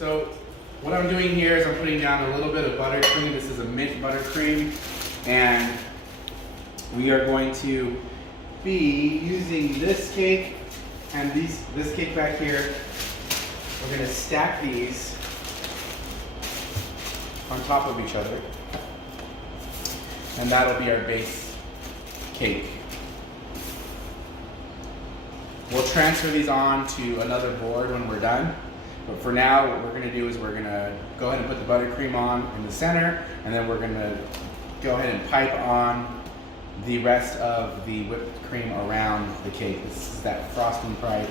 So what I'm doing here is I'm putting down a little bit of buttercream. This is a mint buttercream, and we are going to be using this cake and this cake back here. We're going to stack these on top of each other, and that'll be our base cake. We'll transfer these on to another board when we're done. But for now, what we're gonna do is we're gonna go ahead and put the buttercream on in the center, and then we're gonna go ahead and pipe on the rest of the whipped cream around the cake. This is that Frosting Pride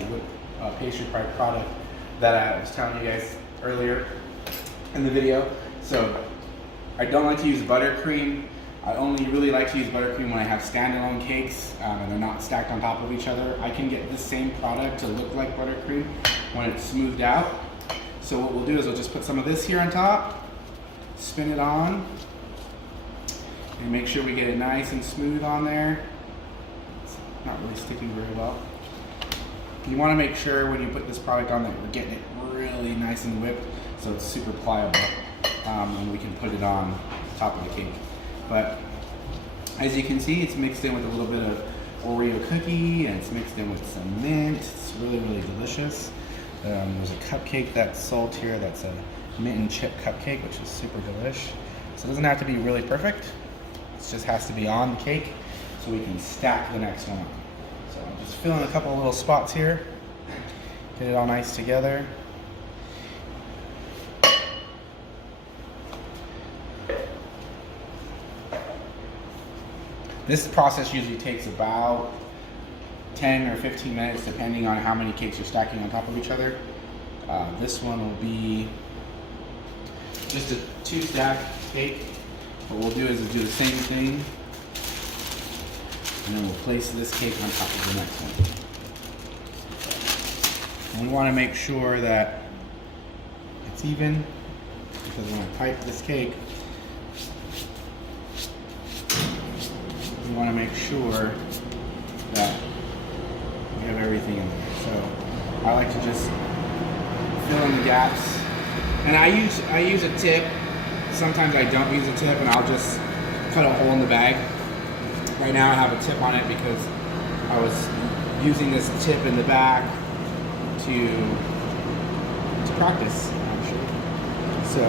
Pastry Pride product that I was telling you guys earlier in the video. So I don't like to use buttercream. I only really like to use buttercream when I have standalone cakes and they're not stacked on top of each other. I can get this same product to look like buttercream when it's smoothed out. So what we'll do is we'll just put some of this here on top, spin it on, and make sure we get it nice and smooth on there. It's not really sticking very well. You want to make sure when you put this product on that we're getting it really nice and whipped so it's super pliable, and we can put it on top of the cake. But as you can see, it's mixed in with a little bit of Oreo cookie, and it's mixed in with some mint. It's really, really delicious. There's a cupcake that's sold here that's a mint and chip cupcake, which is super delish. So it doesn't have to be really perfect. It just has to be on the cake so we can stack the next one. So I'm just filling a couple of little spots here. Get it all nice together. This process usually takes about 10 or 15 minutes depending on how many cakes you're stacking on top of each other. This one will be just a 2-stack cake. What we'll do is we'll do the same thing, and then we'll place this cake on top of the next one. And we want to make sure that it's even, because when I pipe this cake, we want to make sure that we have everything in there. So I like to just fill in the gaps, and I use a tip. Sometimes I don't use a tip, and I'll just cut a hole in the bag. Right now I have a tip on it because I was using this tip in the back to practice, actually. So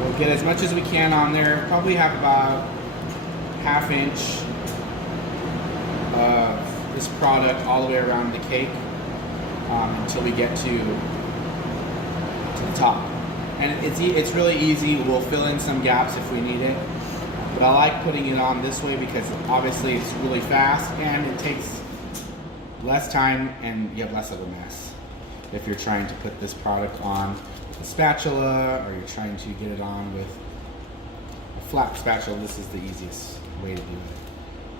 we'll get as much as we can on there. Probably have about ½ inch of this product all the way around the cake until we get to the top. And it's really easy. We'll fill in some gaps if we need it. But I like putting it on this way because obviously it's really fast and it takes less time and you have less of a mess. If you're trying to put this product on with a spatula, or you're trying to get it on with a flat spatula, this is the easiest way to do it.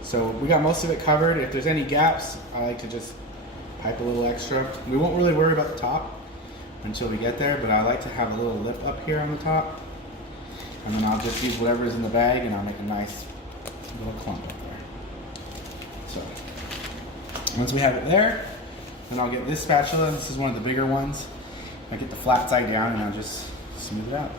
So we got most of it covered. If there's any gaps, I like to just pipe a little extra. We won't really worry about the top until we get there, but I like to have a little lip up here on the top, and then I'll just use whatever's in the bag and I'll make a nice little clump up there. So once we have it there, then I'll get this spatula. This is one of the bigger ones. I get the flat side down and I'll just smooth it out.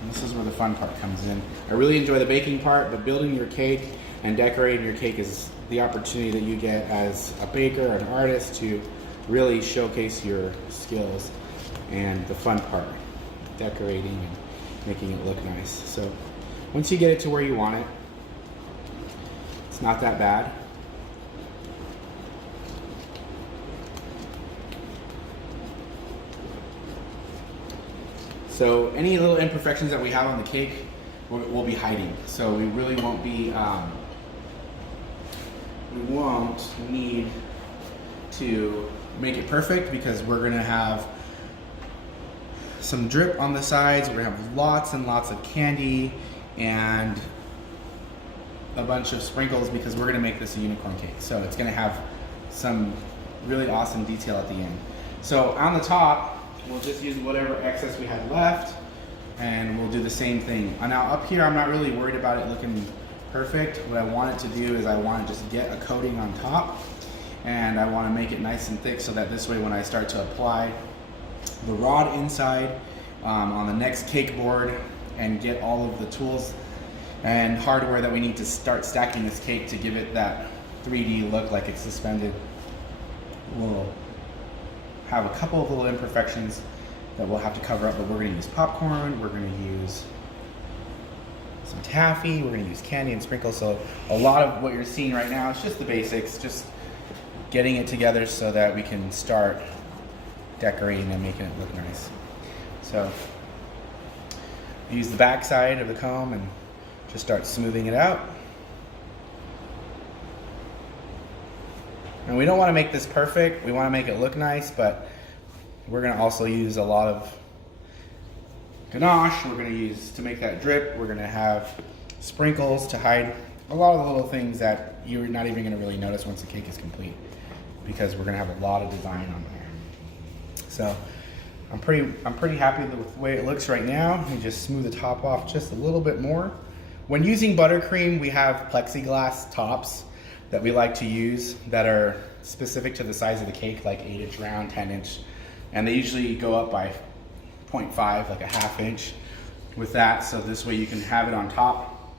And this is where the fun part comes in. I really enjoy the baking part, but building your cake and decorating your cake is the opportunity that you get as a baker or an artist to really showcase your skills, and the fun part, decorating and making it look nice. So once you get it to where you want it, it's not that bad. So any little imperfections that we have on the cake, we'll be hiding. So we really won't be, we won't need to make it perfect because we're gonna have some drip on the sides. We're gonna have lots and lots of candy and a bunch of sprinkles because we're gonna make this a unicorn cake. So it's gonna have some really awesome detail at the end. So on the top, we'll just use whatever excess we had left, and we'll do the same thing. Now up here, I'm not really worried about it looking perfect. What I want it to do is I want to just get a coating on top, and I want to make it nice and thick so that this way when I start to apply the rod inside on the next cake board and get all of the tools and hardware that we need to start stacking this cake to give it that 3D look like it's suspended. We'll have a couple of little imperfections that we'll have to cover up, but we're gonna use popcorn, we're gonna use some taffy, we're gonna use candy and sprinkles. So a lot of what you're seeing right now is just the basics, just getting it together so that we can start decorating and making it look nice. So use the back side of the comb and just start smoothing it out. And we don't want to make this perfect, we want to make it look nice, but we're going to also use a lot of ganache. We're going to use, to make that drip, we're going to have sprinkles to hide a lot of the little things that you're not even going to really notice once the cake is complete, because we're going to have a lot of design on there. So I'm pretty happy with the way it looks right now. You just smooth the top off just a little bit more. When using buttercream, we have plexiglass tops that we like to use that are specific to the size of the cake, like 8-inch round, 10-inch, and they usually go up by 0.5, like a ½ inch with that. So this way you can have it on top,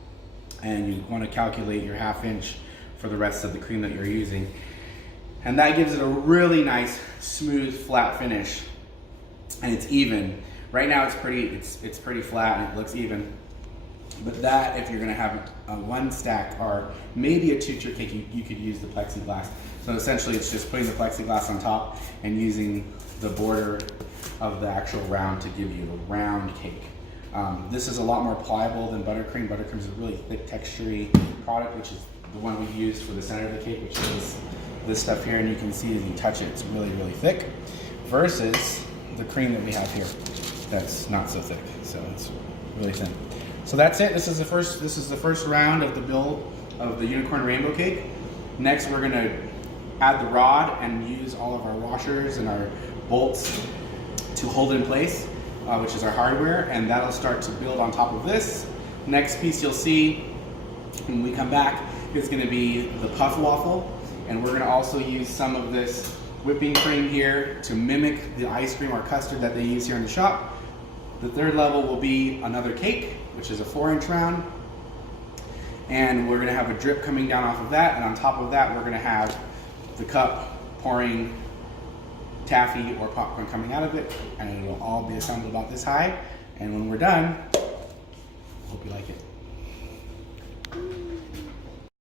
and you want to calculate your ½ inch for the rest of the cream that you're using. And that gives it a really nice, smooth, flat finish. And it's even. Right now it's pretty flat and it looks even. But that, if you're gonna have a one stack or maybe a 2-tier cake, you could use the plexiglass. So essentially it's just putting the plexiglass on top and using the border of the actual round to give you a round cake. This is a lot more pliable than buttercream. Buttercream is a really thick, textury product, which is the one we used for the center of the cake, which is this stuff here, and you can see as you touch it, it's really, really thick, versus the cream that we have here that's not so thick, so it's really thin. So that's it. This is the first round of the build of the unicorn rainbow cake. Next, we're gonna add the rod and use all of our washers and our bolts to hold it in place, which is our hardware, and that'll start to build on top of this. Next piece you'll see when we come back is gonna be the puff waffle, and we're gonna also use some of this whipping cream here to mimic the ice cream or custard that they use here in the shop. The third level will be another cake, which is a 4-inch round. And we're gonna have a drip coming down off of that, and on top of that, we're gonna have the cup pouring taffy or popcorn coming out of it, and it will all be assembled about this high. And when we're done, hope you like it.